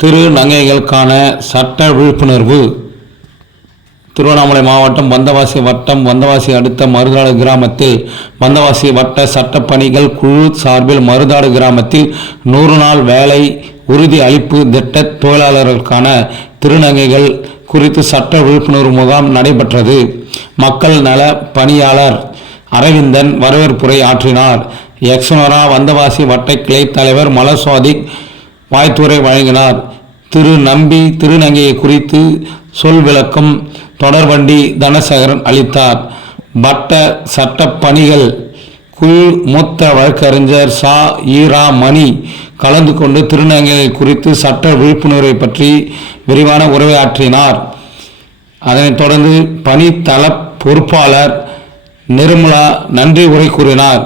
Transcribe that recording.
திருநங்கைகளுக்கான சட்ட விழிப்புணர்வு. திருவண்ணாமலை மாவட்டம் வந்தவாசி வட்டம் வந்தவாசி அடுத்த மருதாடு கிராமத்தில் வந்தவாசி வட்ட சட்டப்பணிகள் குழு சார்பில் மருதாடு கிராமத்தில் 100 நாள் வேலை உறுதி அளிப்பு திட்ட தொழிலாளர்களுக்கான திருநங்கைகள் குறித்து சட்ட விழிப்புணர்வு முகாம் நடைபெற்றது. மக்கள் நல பணியாளர் அரவிந்தன் வரவேற்புரை ஆற்றினார். எக்ஸனோரா வந்தவாசி வட்ட கிளை தலைவர் மலர்சுவாதிக் வாய்த்துரை வழங்கினார். திரு நம்பி திருநங்கையை குறித்து சொல் விளக்கம் தொடர்வண்டி தனசேகரன் அளித்தார். வட்ட சட்ட பணிகள் குழு மூத்த வழக்கறிஞர் சா ஈரா மணி கலந்து கொண்டு திருநங்கையை குறித்து சட்ட விழிப்புணர்வை பற்றி விரிவான உரையாற்றினார். அதனைத் தொடர்ந்து பணித்தள பொறுப்பாளர் நிர்மலா நன்றி உரை கூறினார்.